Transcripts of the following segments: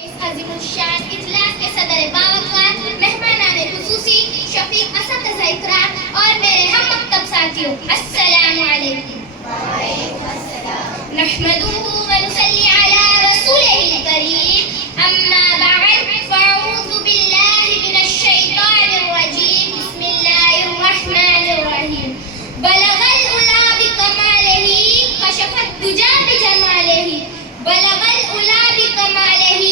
عظیم الشان اجلاس کے صدر باوقار مہمانان خصوصی شفیق اساتذہ اکرام اور میرے ہم مکتب ساتھیوں، السلام علیکم۔ نحمده ونصلي على رسوله الكريم اما بعد فاعوذ بالله من الشيطان الرجيم بسم الله الرحمن الرحيم بلغ العلا بكماله كشف الدجى بجماله بلغ العلا بكماله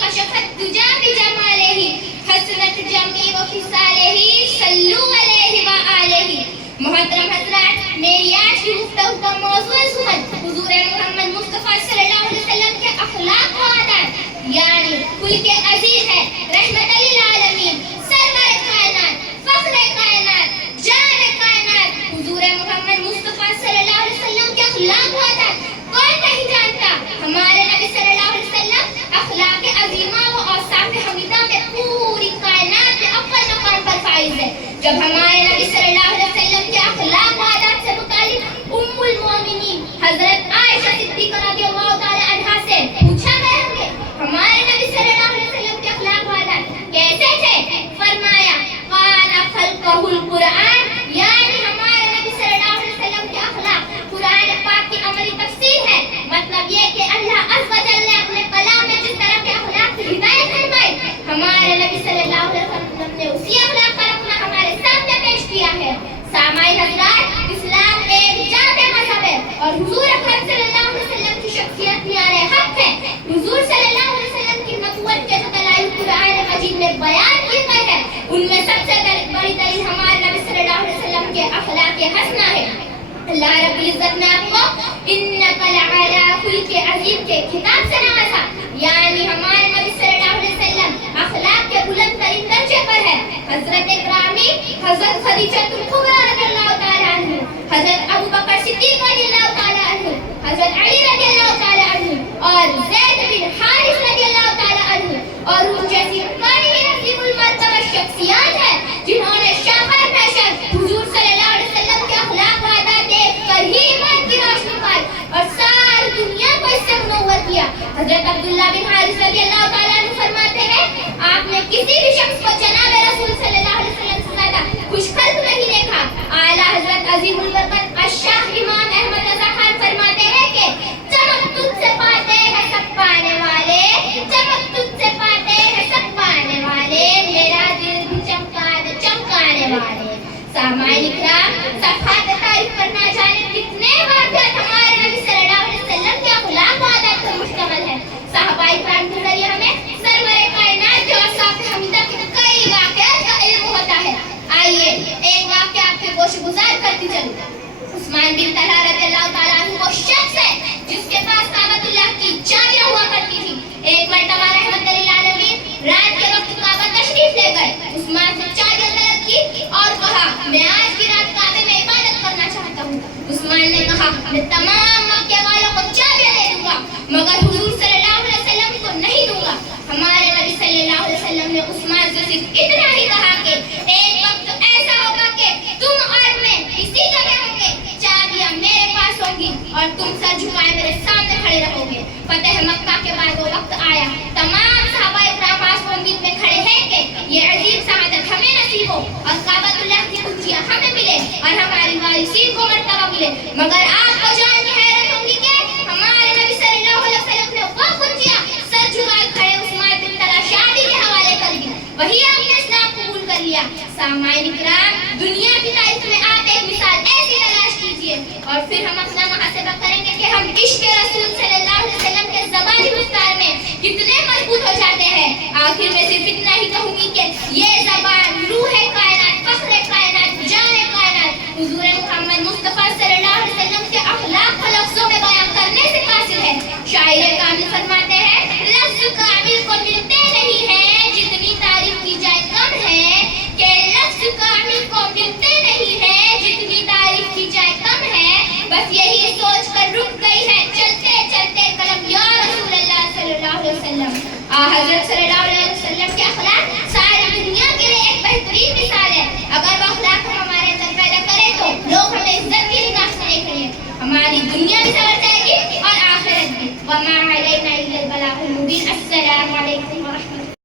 كشف الدجى بجماله حسنت جميع خصاله صلوا عليه وآله۔ محترم حضرات، میری آج کی گفتگو کا موضوع سمت حضور محمد مصطفیٰ صلی اللہ علیہ وسلم کے اخلاق و عادات یعنی خلق عزیز ہے۔ رحمت للعالمین، سرور کائنات، فخر کائنات، جان کائنات حضور محمد مصطفیٰ صلی اللہ علیہ وسلم کے اخلاق و عادات کون نہیں جانتا؟ ہمارے نبی صلی اللہ علیہ وسلم اخلاق عظیمہ و اوصاف حمیدہ میں پوری کائنات میں اول مقام پر فائز ہے۔ جب ہمارے نبی صلی اللہ علیہ وسلم کے اخلاق و عادات سے متعلق ام المومنین حضرت عائشہ صدیقہ رضی اللہ تعالی عنہا سے پوچھا گیا کہ ہمارے نبی صلی اللہ علیہ وسلم کے اخلاق و عادات کیسے تھے؟ فرمایا قال خلقہ القرآن، یعنی ہمارے نبی صلی اللہ علیہ وسلم کے اخلاق قرآن پاک کی عملی تفسیر ہے۔ مطلب یہ کہ اللہ عز و جل نے اپنے کلام میں جس طرح کے اخلاق کی ہدایت فرمائی، ہمارے نبی صلی اللہ علیہ وسلم نے اسی اخلاق کا نمونہ ہمارے سامنے پیش کیا ہے۔ سامعین حضرات، اسلام ایک جامع مذہب ہے اور حضور اکرم صلی اللہ علیہ وسلم کی شخصیت معیار حق ہے۔ حضور صلی اللہ علیہ وسلم کی نبوت کے جو دلائل قرآن مجید میں بیان کیے گئے ہیں، ان میں سب سے بڑی دلیل ہمارے نبی صلی اللہ علیہ وسلم کے اخلاق حسنہ ہے۔ اللہ رب العزت نے آپ کو انک لعلی خلق عظیم کے خطاب سے نوازا، یعنی ہمارے نبی صلی اللہ علیہ وسلم اخلاق کے بلند ترین درجے پر ہے۔ حضرت گرامی حضرت خدیجہ الکبریٰ رضی اللہ تعالی عنہ، حضرت ابوبکر صدیق رضی اللہ تعالی عنہ، حضرت علی رضی اللہ تعالی عنہ اور زید بن حارث رضی اللہ تعالی عنہ اور ان جیسی کئی عظیم المرتبہ شخصیات ہیں جنہوں نے شاہکار پیشر حضور صلی اللہ علیہ وسلم کے اخلاق و عادات دیکھ کر ہی ایمان کی روشنی پائی اور ساری دنیا کو اس سے منور کیا۔ حضرت عبداللہ بن حارث رضی اللہ تعالیٰ عنہ فرماتے ہیں آپ نے کسی بھی شخص کو جناب رسول صلی اللہ علیہ وسلم سے زیادہ خوش خلق نہیں دیکھا۔ اعلیٰ حضرت عظیم البرکت الشاہ امام احمد رضا خان فرماتے ہیں کہ چمک تجھ سے پاتے ہیں سب پانے والے، چمک تجھ سے پاتے ہیں سب پانے والے، میرا دل بھی چمکانے والے۔ سامعین اکرام، صفحات تاریخ پر نہ جانے کتنے واقعات ہمارے نبی صلی اللہ علیہ وسلم کے اخلاق و عادات پر مشتمل ہے۔ صحابہ اکرام کے ذریعے ہمیں سرور کائنات کے اوصاف حمیدہ کے کئی واقعات کا علم ہوتا ہے۔ آئیے ایک واقعہ آپ کے گوش گزار کرتی چلوں۔ عثمان بن طلحہ رضی اللہ تعالیٰ عنہ وہ شخص ہے جس کے پاس کعبۃ اللہ کی چابیاں ہوا کرتی تھی۔ ایک مرتبہ رحمت للعالمین رات کے وقت کعبہ تشریف لے گئے۔ عثمان سے چابیاں طلب کی اور کہا میں آج کی رات کعبے میں عبادت کرنا چاہتا ہوں۔ عثمان نے کہا میں تمام مکہ والوں کو چابیاں دے دوں گا مگر حضور صلی اللہ علیہ وسلم کو نہیں دوں گا۔ ہمارے نبی صلی اللہ علیہ وسلم نے عثمان سے صرف اتنا ہی کہا کہ ایک وقت ایسا ہوگا کہ تم اور میں اسی جگہ ہوں گے، چابیاں میرے پاس ہوں گی اور تم سر جھکائے میرے سامنے کھڑے رہو گے۔ فتح مکہ کے بعد وہ وقت آیا، تمام صحابہ اکرام آس و امید میں کھڑے ہیں کہ یہ عظیم سعادت ہمیں نصیب ہو اور کعبۃ اللہ کی کنجیاں ہمیں ملے اور ہماری وارثین کو مرتبہ ملے۔ مگر آپ کو جان کی حیرت ہوگی کہ ہمارے نبی صلی اللہ علیہ وسلم نے وہ کنجیاں سر جھکائے کھڑے عثمان بن طلحہ شادی کے حوالے کر دی، وہی آپ نے اسلام قبول کر لیا۔ سامعین اکرام، دنیا کی تاریخ میں آپ ایک مثال ایسی تلاش کیجئے اور پھر ہم اپنا محاسبہ کریں گے کہ ہم عشق رسول صلی اللہ علیہ وسلم کے زبانی گفتار میں کتنے مضبوط ہو جاتے ہیں۔ آخر میں صرف اتنا ہی کہوں گی کہ یہ زبان روح کائنات، فخر کائنات، جان کائنات حضور محمد مصطفیٰ صلی اللہ علیہ وسلم کے اخلاق کو لفظوں میں بیان کرنے سے قاصر ہے۔ شاعر کامل فرماتے ہیں لفظ کامل کو ملتے نہیں ہیں جتنی تعریف کی جائے کم ہے، کہ لفظ کامل کو ملتے نہیں ہیں جتنی تعریف کی جائے کم ہے، بس یہی سوچ کر رک گئی ہے چلتے چلتے قلم یا رسول اللہ صلی اللہ علیہ وسلم۔ حضرت صلی اللہ علیہ وسلم کے السلام علیکم